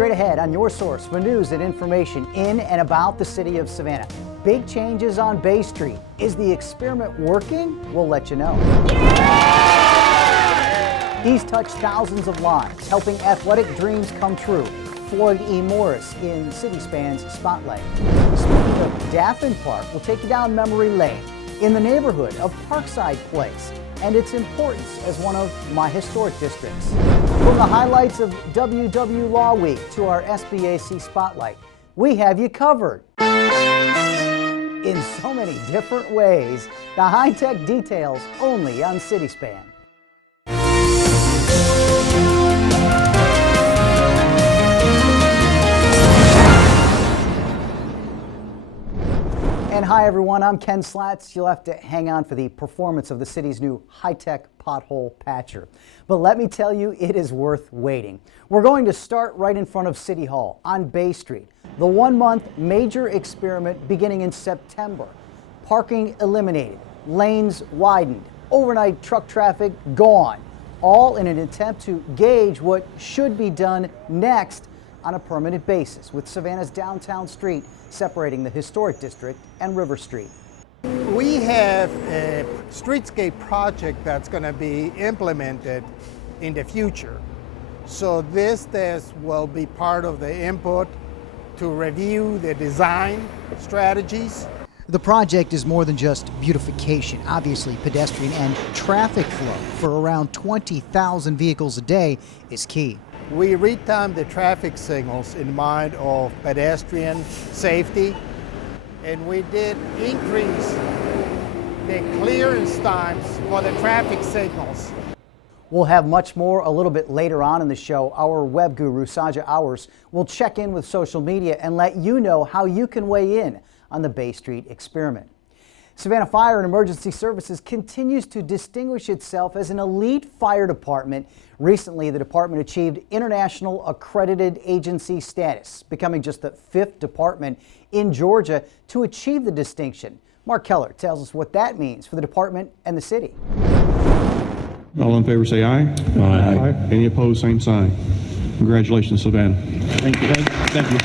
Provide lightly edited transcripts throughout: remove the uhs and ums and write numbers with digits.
straight ahead on your source for news and information in and about the city of Savannah. Big changes on Bay Street. Is the experiment working? We'll let you know. He's touched thousands of lives, helping athletic dreams come true. Floyd E. Morris in CitySpan's Spotlight. Speaking of Daffin Park, we'll take you down memory lane in the neighborhood of Parkside Place and its importance as one of my historic districts. From the highlights of WW Law Week to our SBAC Spotlight, we have you covered. In so many different ways, the high-tech details only on CitySpan. And hi everyone, I'm Ken Slatz. You'll have to hang on for the performance of the city's new high-tech Pothole Patcher. But let me tell you, it is worth waiting. We're going to start right in front of City Hall on Bay Street. The one-month major experiment beginning in September. Parking eliminated, lanes widened, overnight truck traffic gone, all in an attempt to gauge what should be done next on a permanent basis, with Savannah's downtown street separating the historic district and River Street. We have a streetscape project that's going to be implemented in the future. So this will be part of the input to review the design strategies. The project is more than just beautification. Obviously, pedestrian and traffic flow for around 20,000 vehicles a day is key. We retimed the traffic signals in mind of pedestrian safety, and we did increase the clearance times for the traffic signals. We'll have much more a little bit later on in the show. Our web guru, Saja Hours, will check in with social media and let you know how you can weigh in on the Bay Street experiment. Savannah Fire Emergency Services continues to distinguish itself as an elite fire department. Recently, the department achieved international accredited agency status, becoming just the 5th department in Georgia to achieve the distinction. Mark Keller tells us what that means for the department and the city. All in favor say aye. Aye. Any opposed, same sign. Congratulations, Savannah. Thank you. Thank you.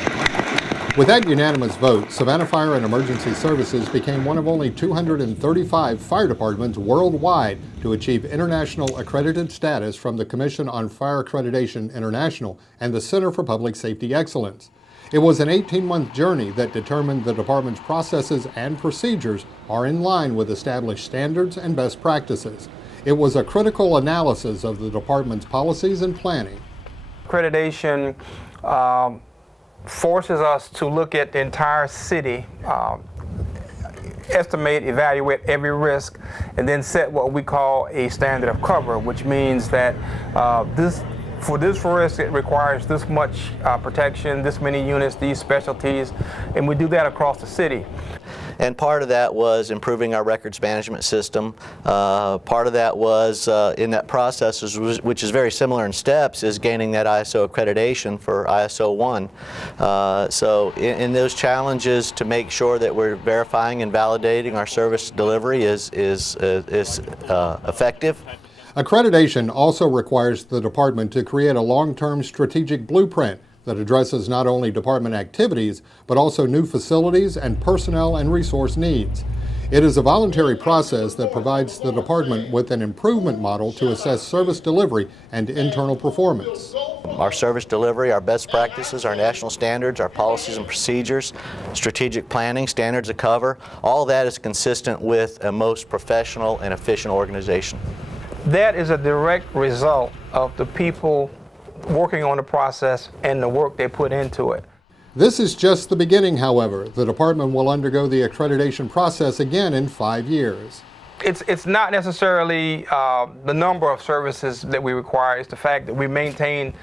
With that unanimous vote, Savannah Fire and Emergency Services became one of only 235 fire departments worldwide to achieve international accredited status from the Commission on Fire Accreditation International and the Center for Public Safety Excellence. It was an 18-month journey that determined the department's processes and procedures are in line with established standards and best practices. It was a critical analysis of the department's policies and planning. Accreditation forces us to look at the entire city, estimate, evaluate every risk, and then set what we call a standard of cover, which means that for this risk it requires this much protection, this many units, these specialties, and we do that across the city. And part of that was improving our records management system. Part of that was in that process, which is very similar in steps, is gaining that ISO accreditation for ISO 1. So in those challenges to make sure that we're verifying and validating our service delivery is effective. Accreditation also requires the department to create a long-term strategic blueprint that addresses not only department activities, but also new facilities and personnel and resource needs. It is a voluntary process that provides the department with an improvement model to assess service delivery and internal performance. Our service delivery, our best practices, our national standards, our policies and procedures, strategic planning, standards of cover, all that is consistent with a most professional and efficient organization. That is a direct result of the people working on the process and the work they put into it. This is just the beginning, however. The department will undergo the accreditation process again in 5 years. It's not necessarily the number of services that we require, it's the fact that we maintain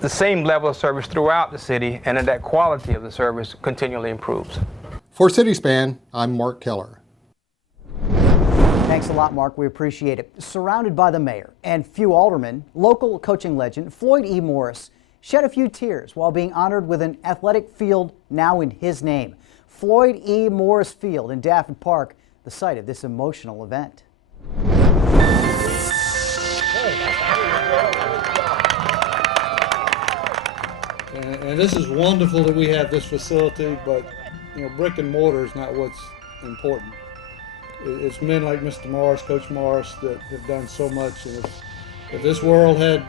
the same level of service throughout the city and that quality of the service continually improves. For CitySpan, I'm Mark Keller. Thanks a lot, Mark. We appreciate it. Surrounded by the mayor and few aldermen, local coaching legend Floyd E. Morris shed a few tears while being honored with an athletic field now in his name. Floyd E. Morris Field in Daffin Park, the site of this emotional event. And this is wonderful that we have this facility, but brick and mortar is not what's important. It's men like Mr. Morris, Coach Morris, that have done so much. And if this world had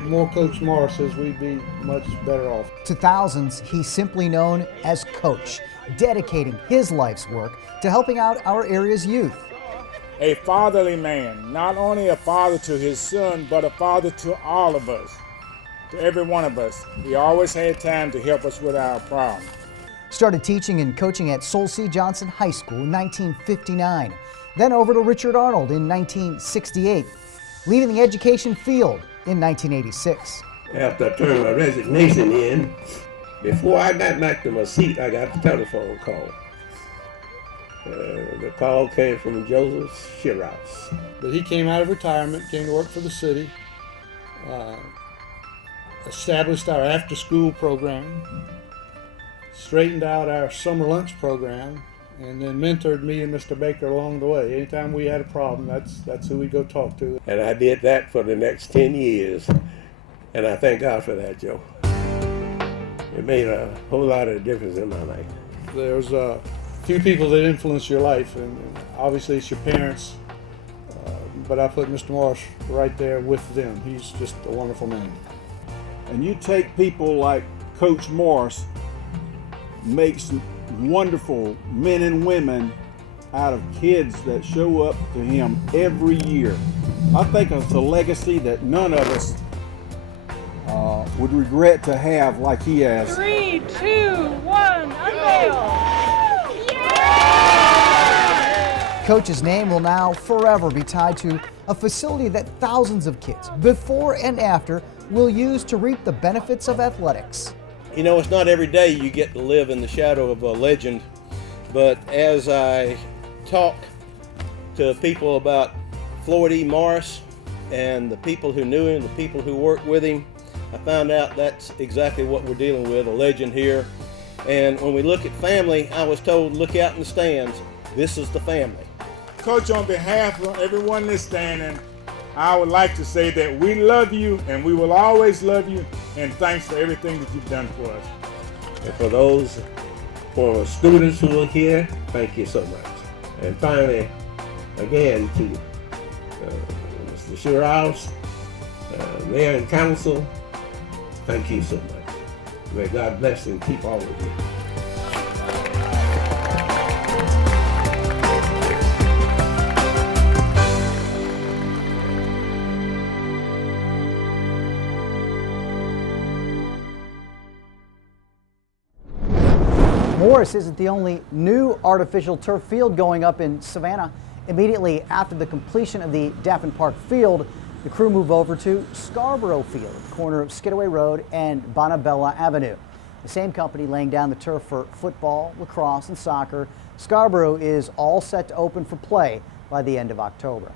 more Coach Morrises, we'd be much better off. To thousands, he's simply known as Coach, dedicating his life's work to helping out our area's youth. A fatherly man, not only a father to his son, but a father to all of us, to every one of us. He always had time to help us with our problems. Started teaching and coaching at Sol C. Johnson High School in 1959, then over to Richard Arnold in 1968, leaving the education field in 1986. After I turned my resignation in, before I got back to my seat, I got the telephone call. The call came from Joseph Shiraus. But he came out of retirement, came to work for the city, established our after-school program, straightened out our summer lunch program, and then mentored me and Mr. Baker along the way. Anytime we had a problem, that's who we go talk to. And I did that for the next 10 years, and I thank God for that, Joe. It made a whole lot of difference in my life. There's a few people that influence your life, and obviously it's your parents, but I put Mr. Morris right there with them. He's just a wonderful man. And you take people like Coach Morris, makes wonderful men and women out of kids that show up to him every year. I think it's a legacy that none of us would regret to have like he has. 3, 2, 1, unveil! Coach's name will now forever be tied to a facility that thousands of kids, before and after, will use to reap the benefits of athletics. You know, it's not every day you get to live in the shadow of a legend, but as I talk to people about Floyd E. Morris and the people who knew him, the people who worked with him, I found out that's exactly what we're dealing with, a legend here. And when we look at family, I was told, look out in the stands, this is the family. Coach, on behalf of everyone that's standing, I would like to say that we love you and we will always love you, and thanks for everything that you've done for us. And for those former students who are here, thank you so much. And finally, again, to Mr. Shiraus, Mayor and Council, thank you so much. May God bless and keep all of you. Morris isn't the only new artificial turf field going up in Savannah. Immediately after the completion of the Daffin Park field, the crew moved over to Scarborough Field, corner of Skidaway Road and Bonabella Avenue. The same company laying down the turf for football, lacrosse, and soccer. Scarborough is all set to open for play by the end of October.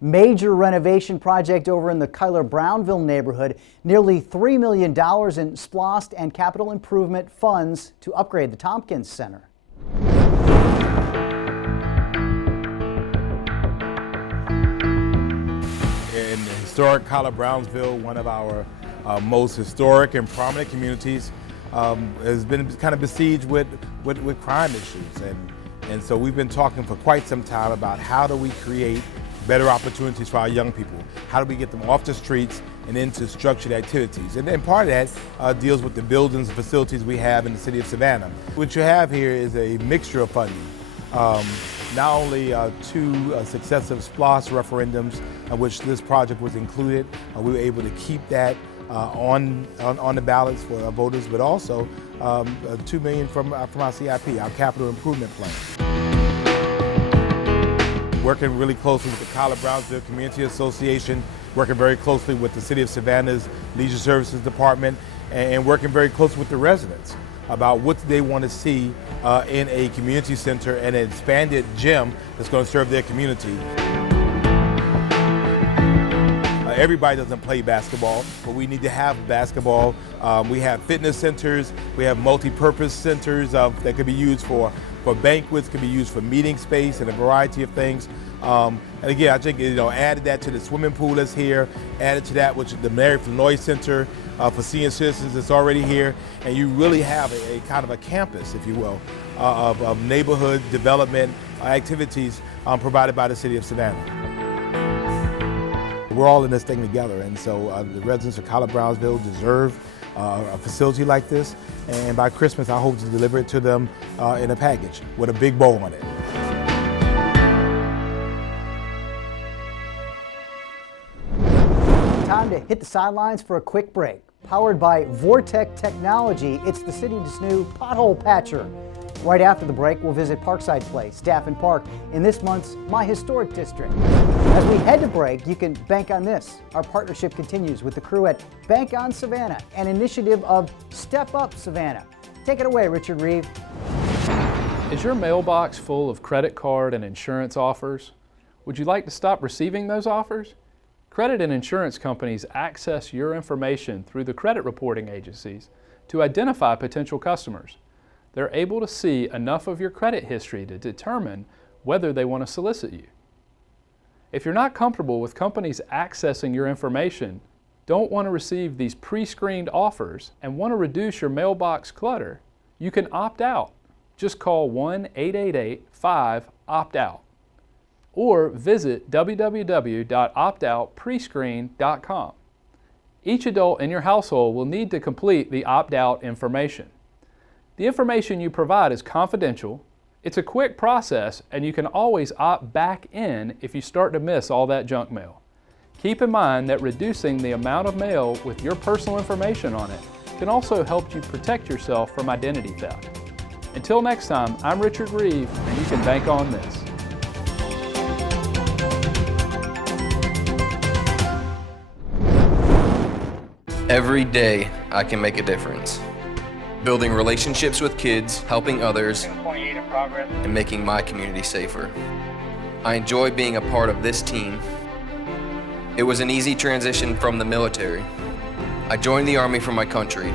Major renovation project over in the Cuyler-Brownville neighborhood. Nearly $3 million in SPLOST and capital improvement funds to upgrade the Tompkins Center. In historic Cuyler-Brownsville, one of our most historic and prominent communities, has been kind of besieged with crime issues. And so we've been talking for quite some time about how do we create better opportunities for our young people. How do we get them off the streets and into structured activities? And part of that deals with the buildings and facilities we have in the city of Savannah. What you have here is a mixture of funding. Not only 2 successive SPLOST referendums in which this project was included, we were able to keep that on the ballots for our voters, but also $2 million from our CIP, our capital improvement plan. Working really closely with the Cuyler-Brownsville Community Association, working very closely with the City of Savannah's Leisure Services Department, and working very closely with the residents about what they want to see in a community center and an expanded gym that's going to serve their community. everybody doesn't play basketball, but we need to have basketball. We have fitness centers, we have multi-purpose centers that could be used for banquets, could be used for meeting space and a variety of things. And again, I think, added that to the swimming pool that's here, added to that, which is the Mary Floyd Center for senior citizens that's already here, and you really have a kind of a campus, if you will, of neighborhood development activities provided by the city of Savannah. We're all in this thing together, and so the residents of College Brownsville deserve a facility like this, and by Christmas I hope to deliver it to them in a package with a big bow on it. Time to hit the sidelines for a quick break. Powered by Vortec Technology, it's the city's new Pothole Patcher. Right after the break, we'll visit Parkside Place, Daffin Park, in this month's My Historic District. As we head to break, you can bank on this. Our partnership continues with the crew at Bank on Savannah, an initiative of Step Up Savannah. Take it away, Richard Reeve. Is your mailbox full of credit card and insurance offers? Would you like to stop receiving those offers? Credit and insurance companies access your information through the credit reporting agencies to identify potential customers. They're able to see enough of your credit history to determine whether they want to solicit you. If you're not comfortable with companies accessing your information, don't want to receive these pre-screened offers, and want to reduce your mailbox clutter, you can opt out. Just call 1-888-5-OPT-OUT or visit www.optoutprescreen.com. Each adult in your household will need to complete the opt-out information. The information you provide is confidential, it's a quick process, and you can always opt back in if you start to miss all that junk mail. Keep in mind that reducing the amount of mail with your personal information on it can also help you protect yourself from identity theft. Until next time, I'm Richard Reeve, and you can bank on this. Every day, I can make a difference. Building relationships with kids, helping others, and making my community safer. I enjoy being a part of this team. It was an easy transition from the military. I joined the Army for my country.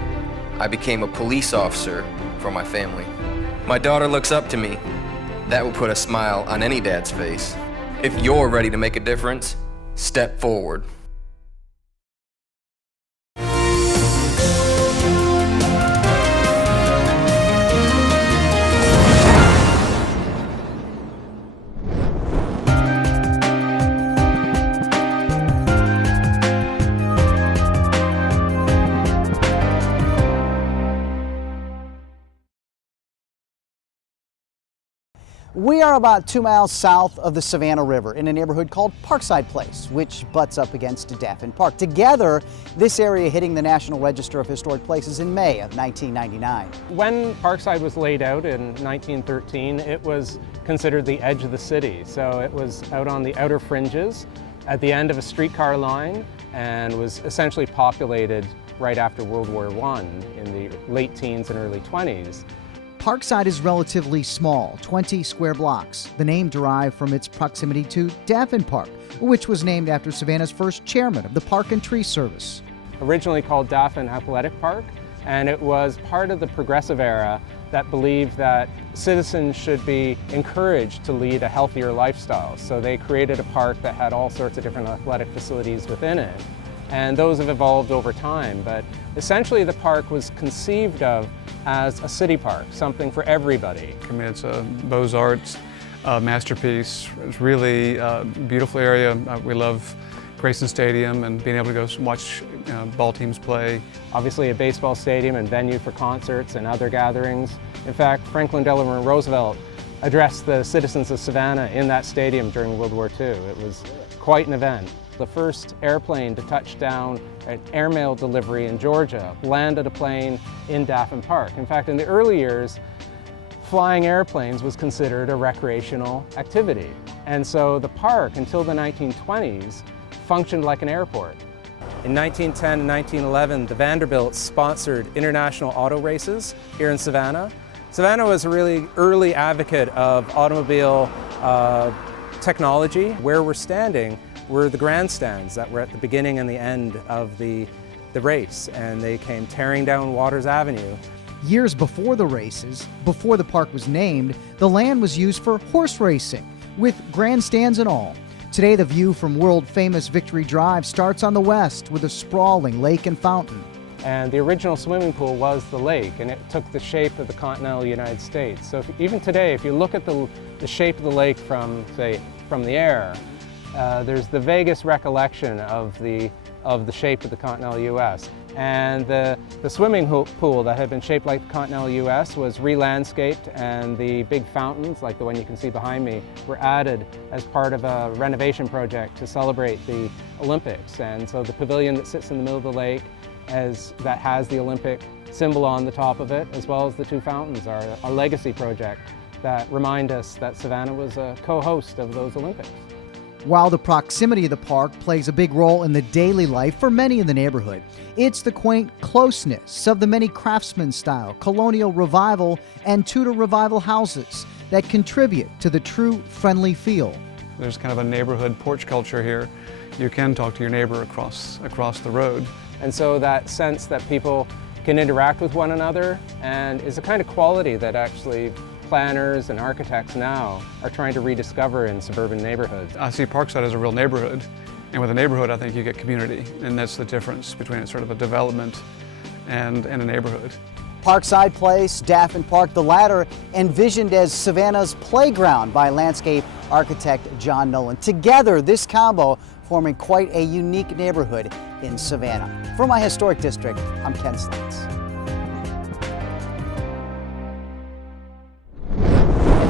I became a police officer for my family. My daughter looks up to me. That will put a smile on any dad's face. If you're ready to make a difference, step forward. We are about 2 miles south of the Savannah River in a neighborhood called Parkside Place, which butts up against Daffin Park. Together, this area hitting the National Register of Historic Places in May of 1999. When Parkside was laid out in 1913, it was considered the edge of the city. So it was out on the outer fringes at the end of a streetcar line and was essentially populated right after World War I in the late teens and early 20s. Parkside is relatively small, 20 square blocks. The name derived from its proximity to Daffin Park, which was named after Savannah's first chairman of the Park and Tree Service. Originally called Daffin Athletic Park, and it was part of the progressive era that believed that citizens should be encouraged to lead a healthier lifestyle. So they created a park that had all sorts of different athletic facilities within it. And those have evolved over time, but essentially the park was conceived of as a city park, something for everybody. I mean, it's a Beaux-Arts masterpiece. It's really a beautiful area. We love Grayson Stadium and being able to go watch ball teams play. Obviously a baseball stadium and venue for concerts and other gatherings. In fact, Franklin Delano Roosevelt addressed the citizens of Savannah in that stadium during World War II. It was quite an event. The first airplane to touch down an airmail delivery in Georgia landed a plane in Daffin Park. In fact, in the early years, flying airplanes was considered a recreational activity. And so the park, until the 1920s, functioned like an airport. In 1910 and 1911, the Vanderbilts sponsored international auto races here in Savannah. Savannah was a really early advocate of automobile technology. Where we're standing, were the grandstands that were at the beginning and the end of the race, and they came tearing down Waters Avenue. Years before the races, before the park was named, the land was used for horse racing, with grandstands and all. Today, the view from world-famous Victory Drive starts on the west with a sprawling lake and fountain. And the original swimming pool was the lake, and it took the shape of the continental United States. So even today, if you look at the shape of the lake from, say, from the air, there's the vaguest recollection of the shape of the continental U.S. And the swimming pool that had been shaped like the continental U.S. was re-landscaped, and the big fountains, like the one you can see behind me, were added as part of a renovation project to celebrate the Olympics. And so the pavilion that sits in the middle of the lake that has the Olympic symbol on the top of it, as well as the two fountains, are a legacy project that remind us that Savannah was a co-host of those Olympics. While the proximity of the park plays a big role in the daily life for many in the neighborhood, it's the quaint closeness of the many craftsman-style, colonial revival, and Tudor revival houses that contribute to the true friendly feel. There's kind of a neighborhood porch culture here. You can talk to your neighbor across the road. And so that sense that people can interact with one another and is a kind of quality that actually planners and architects now are trying to rediscover in suburban neighborhoods. I see Parkside as a real neighborhood, and with a neighborhood I think you get community, and that's the difference between sort of a development and a neighborhood. Parkside Place, Daffin Park, the latter envisioned as Savannah's playground by landscape architect John Nolan. Together, this combo forming quite a unique neighborhood in Savannah. For my historic district, I'm Ken Slates.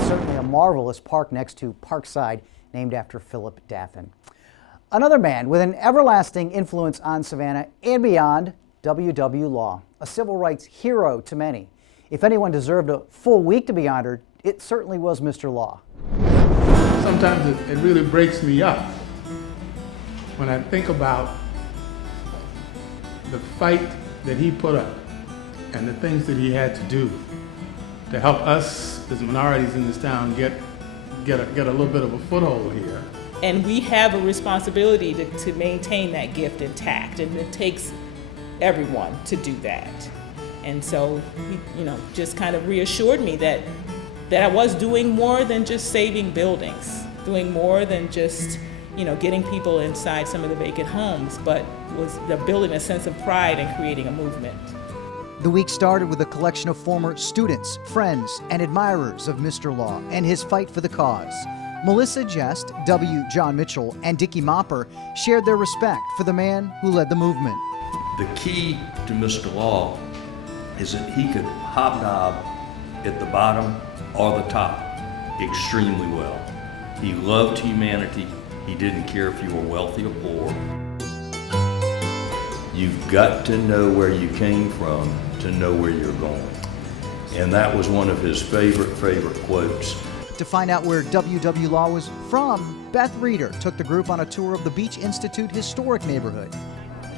Certainly a marvelous park next to Parkside, named after Philip Daffin. Another man with an everlasting influence on Savannah and beyond, W.W. Law, a civil rights hero to many. If anyone deserved a full week to be honored, it certainly was Mr. Law. Sometimes it really breaks me up when I think about the fight that he put up and the things that he had to do to help us as minorities in this town get a little bit of a foothold here. And we have a responsibility to maintain that gift intact, and it takes everyone to do that. And so he, just kind of reassured me that I was doing more than just saving buildings, doing more than just getting people inside some of the vacant homes, but was building a sense of pride and creating a movement. The week started with a collection of former students, friends, and admirers of Mr. Law and his fight for the cause. Melissa Jest, W. John Mitchell, and Dickie Mopper shared their respect for the man who led the movement. The key to Mr. Law is that he could hobnob at the bottom or the top extremely well. He loved humanity. He didn't care if you were wealthy or poor. You've got to know where you came from to know where you're going. And that was one of his favorite quotes. To find out where W.W. Law was from, Beth Reeder took the group on a tour of the Beach Institute historic neighborhood.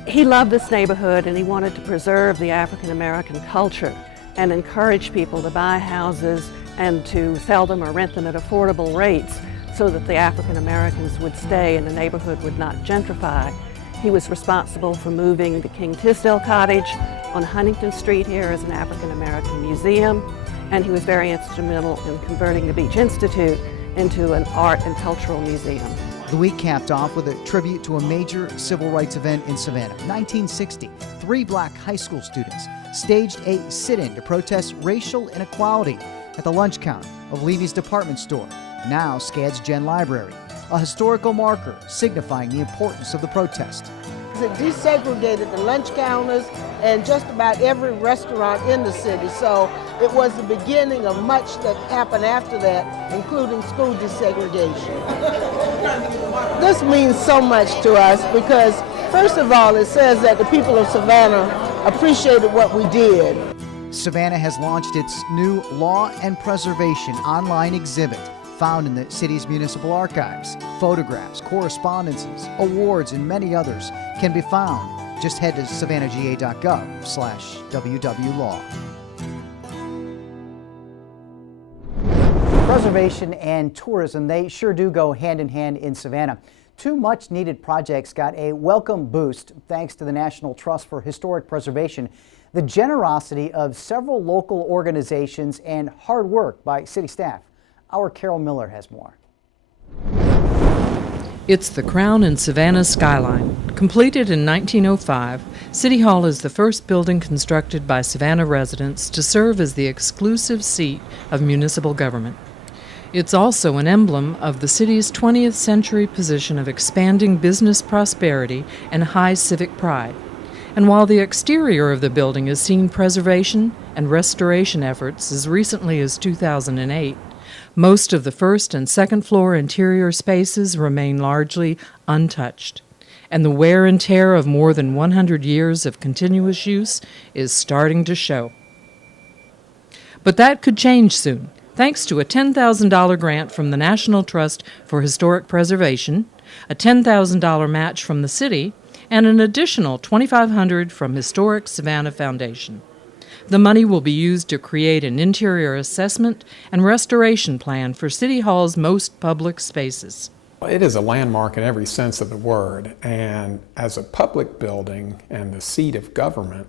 He loved this neighborhood and he wanted to preserve the African American culture and encourage people to buy houses and to sell them or rent them at affordable rates so that the African Americans would stay and the neighborhood would not gentrify. He was responsible for moving the King Tisdale Cottage on Huntington Street here as an African American museum, and he was very instrumental in converting the Beach Institute into an art and cultural museum. The week capped off with a tribute to a major civil rights event in Savannah. 1960, 3 black high school students staged a sit-in to protest racial inequality at the lunch counter of Levy's department store, now Skad's Gen Library, a historical marker signifying the importance of the protest. It desegregated the lunch counters and just about every restaurant in the city, so it was the beginning of much that happened after that, including school desegregation. This means so much to us because, first of all, it says that the people of Savannah appreciated what we did. Savannah has launched its new Law and Preservation online exhibit found in the city's municipal archives. Photographs, correspondences, awards, and many others can be found. Just head to savannahga.gov/WWLaw. Preservation and tourism, they sure do go hand in hand in Savannah. Two much-needed projects got a welcome boost thanks to the National Trust for Historic Preservation, the generosity of several local organizations, and hard work by city staff. Our Carol Miller has more. It's the Crown and Savannah skyline. Completed in 1905, City Hall is the first building constructed by Savannah residents to serve as the exclusive seat of municipal government. It's also an emblem of the city's 20th century position of expanding business prosperity and high civic pride. And while the exterior of the building has seen preservation and restoration efforts as recently as 2008, most of the first and second floor interior spaces remain largely untouched, and the wear and tear of more than 100 years of continuous use is starting to show. But that could change soon, thanks to a $10,000 grant from the National Trust for Historic Preservation, a $10,000 match from the city, and an additional $2,500 from Historic Savannah Foundation. The money will be used to create an interior assessment and restoration plan for City Hall's most public spaces. It is a landmark in every sense of the word, and as a public building and the seat of government,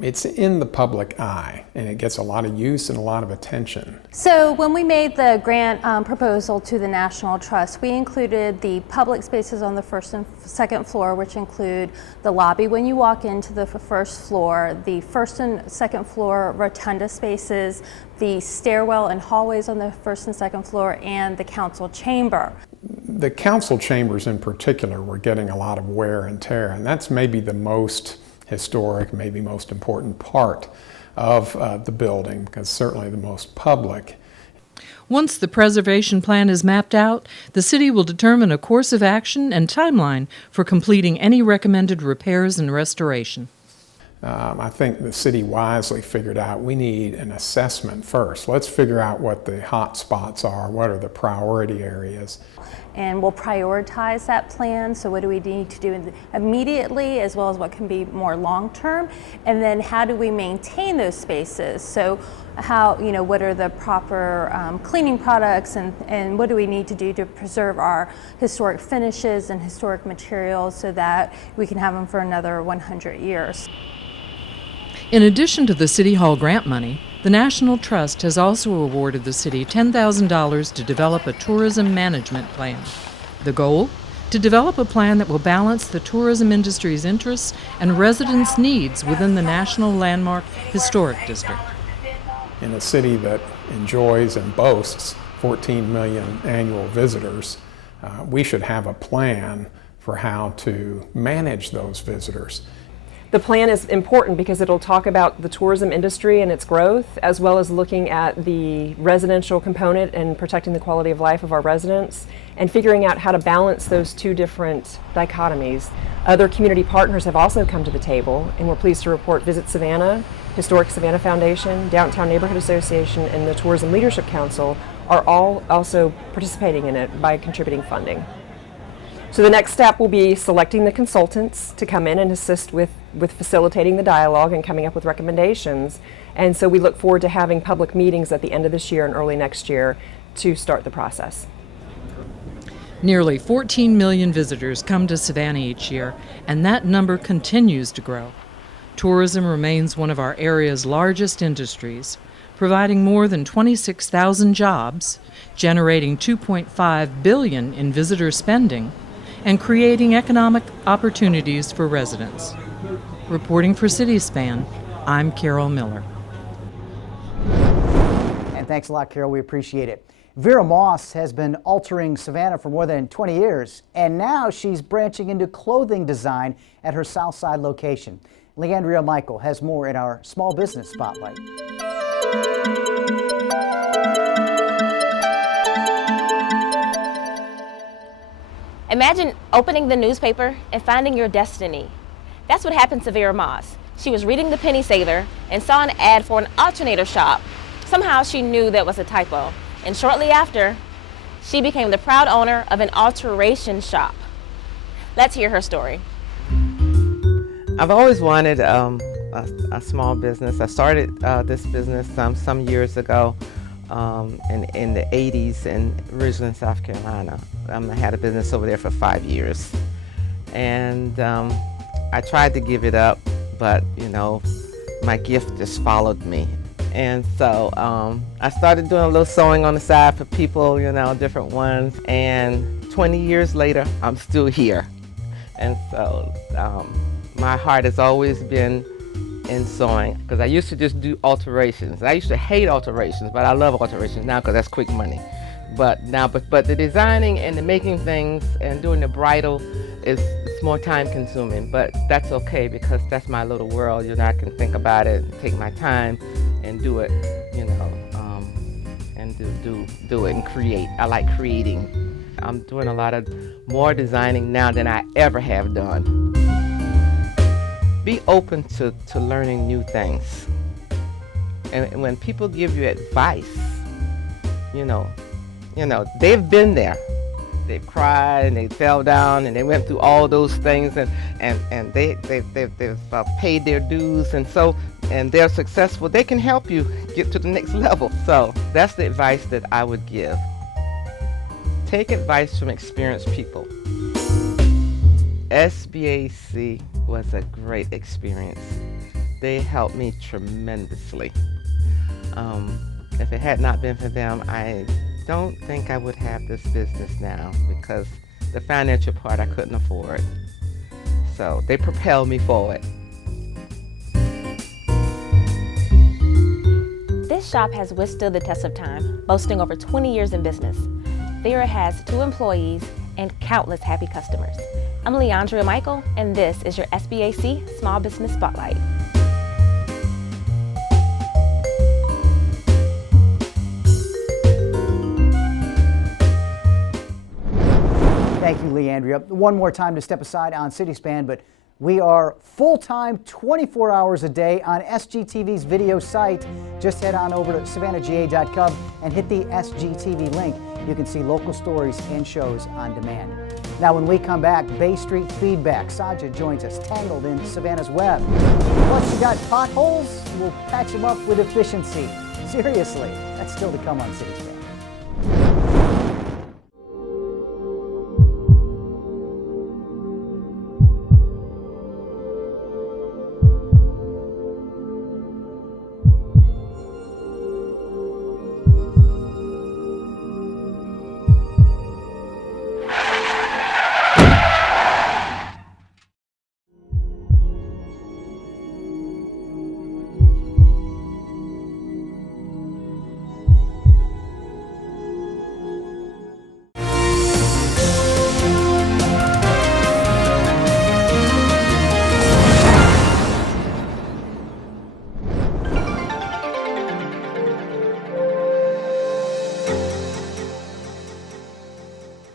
it's in the public eye, and it gets a lot of use and a lot of attention. So when we made the grant proposal to the National Trust, we included the public spaces on the first and second floor, which include the lobby when you walk into the first floor, the first and second floor rotunda spaces, the stairwell and hallways on the first and second floor, and the council chamber. The council chambers in particular were getting a lot of wear and tear, and that's maybe the most historic, maybe most important part of the building, because certainly the most public. Once the preservation plan is mapped out, the city will determine a course of action and timeline for completing any recommended repairs and restoration. I think the city wisely figured out we need an assessment first. Let's figure out what the hot spots are, what are the priority areas. And we'll prioritize that plan. So what do we need to do immediately, as well as what can be more long-term? And then how do we maintain those spaces? So how, what are the proper cleaning products, and what do we need to do to preserve our historic finishes and historic materials so that we can have them for another 100 years. In addition to the City Hall grant money, the National Trust has also awarded the city $10,000 to develop a tourism management plan. The goal? To develop a plan that will balance the tourism industry's interests and residents' needs within the National Landmark Historic District. In a city that enjoys and boasts 14 million annual visitors, we should have a plan for how to manage those visitors. The plan is important because it'll talk about the tourism industry and its growth, as well as looking at the residential component and protecting the quality of life of our residents, and figuring out how to balance those two different dichotomies. Other community partners have also come to the table, and we're pleased to report Visit Savannah, Historic Savannah Foundation, Downtown Neighborhood Association, and the Tourism Leadership Council are all also participating in it by contributing funding. So the next step will be selecting the consultants to come in and assist with facilitating the dialogue and coming up with recommendations. And so we look forward to having public meetings at the end of this year and early next year to start the process. Nearly 14 million visitors come to Savannah each year, and that number continues to grow. Tourism remains one of our area's largest industries, providing more than 26,000 jobs, generating $2.5 billion in visitor spending, and creating economic opportunities for residents. Reporting for CitySpan, I'm Carol Miller. And thanks a lot, Carol. We appreciate it. Vera Moss has been altering Savannah for more than 20 years, and now she's branching into clothing design at her Southside location. Leandria Michael has more in our Small Business Spotlight. Imagine opening the newspaper and finding your destiny. That's what happened to Vera Moss. She was reading the Penny Saver and saw an ad for an alternator shop. Somehow she knew that was a typo, and shortly after, she became the proud owner of an alteration shop. Let's hear her story. I've always wanted a small business. I started this business some years ago in the 80s in originally South Carolina. I had a business over there for 5 years. And I tried to give it up, but you know, my gift just followed me. And so I started doing a little sewing on the side for people, you know, different ones. And 20 years later, I'm still here. And so my heart has always been in sewing, because I used to just do alterations. I used to hate alterations, but I love alterations now because that's quick money. But the designing and the making things and doing the bridal it's more time consuming, but that's okay because that's my little world. You know, I can think about it, take my time and do it, you know, and do it and create. I like creating. I'm doing a lot of more designing now than I ever have done. Be open to learning new things. And when people give you advice, you know, they've been there. They've cried and they fell down and they went through all those things and they've paid their dues, and they're successful. They can help you get to the next level. So that's the advice that I would give. Take advice from experienced people. SBAC was a great experience. They helped me tremendously. If it had not been for them, I don't think I would have this business now, because the financial part I couldn't afford. So they propelled me forward. This shop has withstood the test of time, boasting over 20 years in business. Vera has 2 employees and countless happy customers. I'm Leandria Michael, and this is your SBAC Small Business Spotlight. Thank you, Leandria. One more time to step aside on City Span, but we are full-time 24 hours a day on SGTV's video site. Just head on over to savannahga.gov and hit the SGTV link. You can see local stories and shows on demand. Now, when we come back, Bay Street Feedback. Saja joins us, tangled in Savannah's web. Plus, you got potholes, we'll patch them up with efficiency. Seriously, that's still to come on City Span.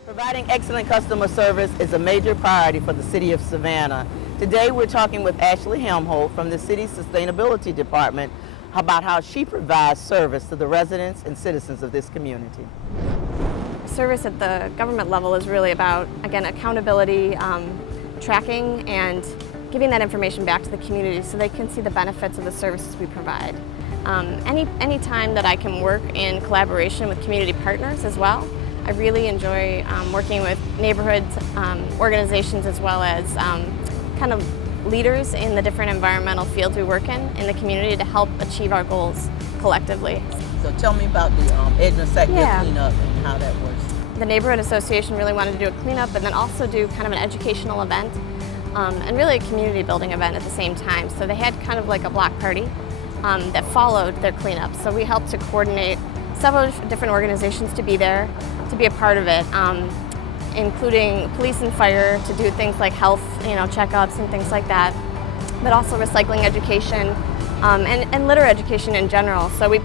Providing excellent customer service is a major priority for the City of Savannah. Today we're talking with Ashley Helmholt from the City's Sustainability Department about how she provides service to the residents and citizens of this community. Service at the government level is really about, again, accountability, tracking, and giving that information back to the community so they can see the benefits of the services we provide. Any time that I can work in collaboration with community partners as well, I really enjoy working with neighborhood organizations as well as kind of leaders in the different environmental fields we work in the community to help achieve our goals collectively. So tell me about the Edna Sackville cleanup and how that works. The neighborhood association really wanted to do a cleanup and then also do kind of an educational event and really a community building event at the same time. So they had kind of like a block party that followed their cleanup. So we helped to coordinate several different organizations to be there, to be a part of it, including police and fire to do things like health, checkups and things like that, but also recycling education and litter education in general. So we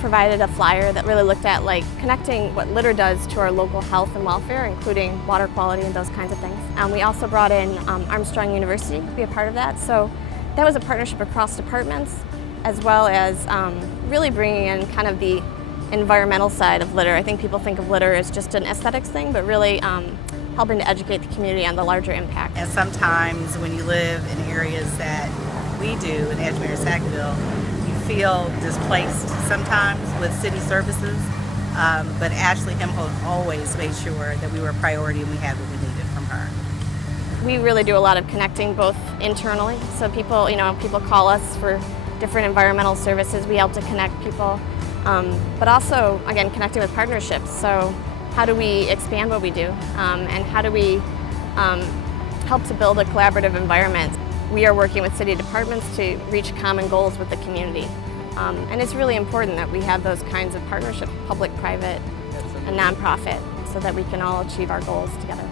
provided a flyer that really looked at connecting what litter does to our local health and welfare, including water quality and those kinds of things. We also brought in Armstrong University to be a part of that. So that was a partnership across departments, as well as really bringing in kind of the environmental side of litter. I think people think of litter as just an aesthetics thing, but really helping to educate the community on the larger impact. And sometimes when you live in areas that we do in Edgemere and Sackville, you feel displaced sometimes with city services, but Ashley Hemholt always made sure that we were a priority and we had what we needed from her. We really do a lot of connecting both internally, so people call us for different environmental services. We help to connect people, but also, again, connecting with partnerships. So how do we expand what we do, and how do we help to build a collaborative environment? We are working with city departments to reach common goals with the community. And it's really important that we have those kinds of partnerships, public, private, and nonprofit, so that we can all achieve our goals together.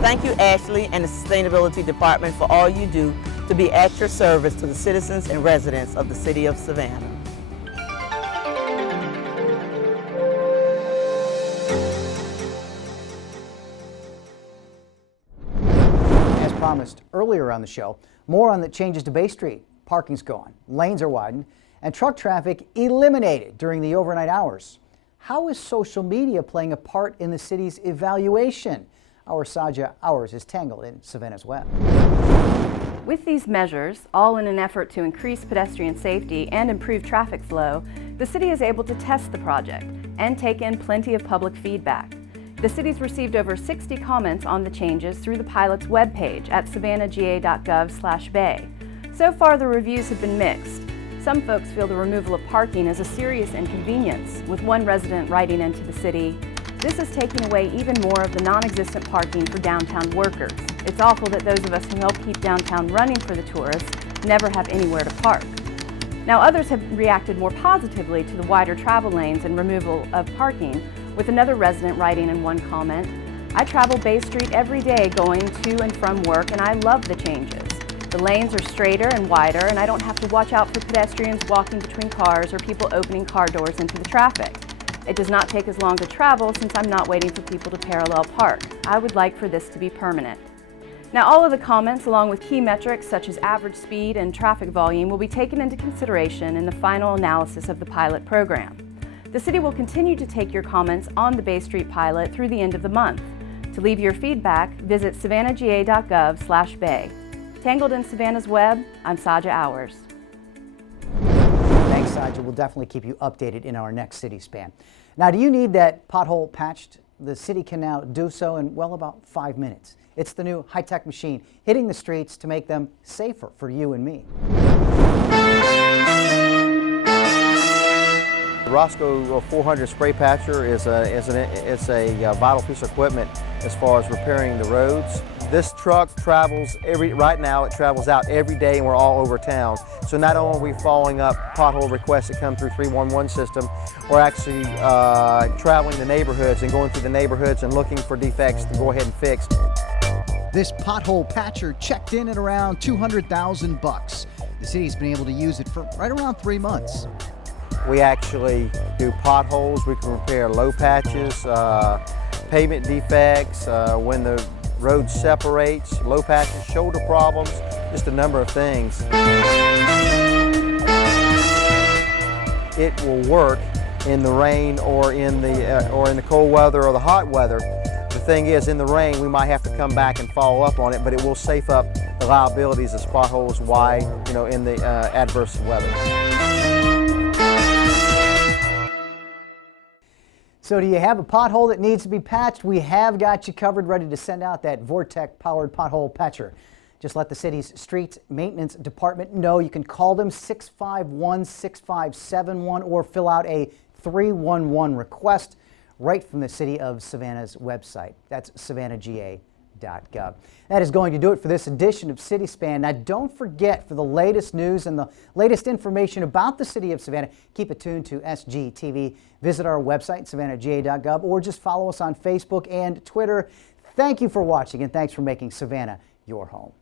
Thank you, Ashley, and the Sustainability Department for all you do to be at your service to the citizens and residents of the City of Savannah. As promised earlier on the show, more on the changes to Bay Street. Parking's gone, lanes are widened, and truck traffic eliminated during the overnight hours. How is social media playing a part in the city's evaluation? Our Saja Hours is tangled in Savannah's web. With these measures, all in an effort to increase pedestrian safety and improve traffic flow, the city is able to test the project and take in plenty of public feedback. The city's received over 60 comments on the changes through the pilot's webpage at savannahga.gov/bay. So far, the reviews have been mixed. Some folks feel the removal of parking is a serious inconvenience, with one resident writing into the city, "This is taking away even more of the non-existent parking for downtown workers. It's awful that those of us who help keep downtown running for the tourists never have anywhere to park." Now, others have reacted more positively to the wider travel lanes and removal of parking, with another resident writing in one comment, "I travel Bay Street every day going to and from work, and I love the changes. The lanes are straighter and wider, and I don't have to watch out for pedestrians walking between cars or people opening car doors into the traffic. It does not take as long to travel since I'm not waiting for people to parallel park. I would like for this to be permanent." Now, all of the comments, along with key metrics such as average speed and traffic volume, will be taken into consideration in the final analysis of the pilot program. The city will continue to take your comments on the Bay Street pilot through the end of the month. To leave your feedback, visit savannahga.gov/bay. Tangled in Savannah's web, I'm Saja Hours. Thanks, Saja. We'll definitely keep you updated in our next City Span. Now, do you need that pothole patched? The city can now do so in, well, about 5 minutes. It's the new high-tech machine hitting the streets to make them safer for you and me. The Roscoe 400 spray patcher is a vital piece of equipment as far as repairing the roads. This truck travels right now it travels out every day, and we're all over town. So not only are we following up pothole requests that come through 311 system, we're actually traveling the neighborhoods and going through the neighborhoods and looking for defects to go ahead and fix. This pothole patcher checked in at around $200,000. The city's been able to use it for right around 3 months. We actually do potholes. We can repair low patches, pavement defects, when the road separates, low patches, shoulder problems, just a number of things. It will work in the rain or in the cold weather or the hot weather. The thing is, in the rain, we might have to come back and follow up on it, but it will safe up the liabilities as potholes wide, in the adverse weather. So do you have a pothole that needs to be patched? We have got you covered, ready to send out that Vortec-powered pothole patcher. Just let the city's streets maintenance department know. You can call them 651-6571 or fill out a 311 request right from the City of Savannah's website. That's savannahga.gov. That is going to do it for this edition of City Span. Now, don't forget, for the latest news and the latest information about the City of Savannah, keep it tuned to SGTV. Visit our website, savannahga.gov, or just follow us on Facebook and Twitter. Thank you for watching, and thanks for making Savannah your home.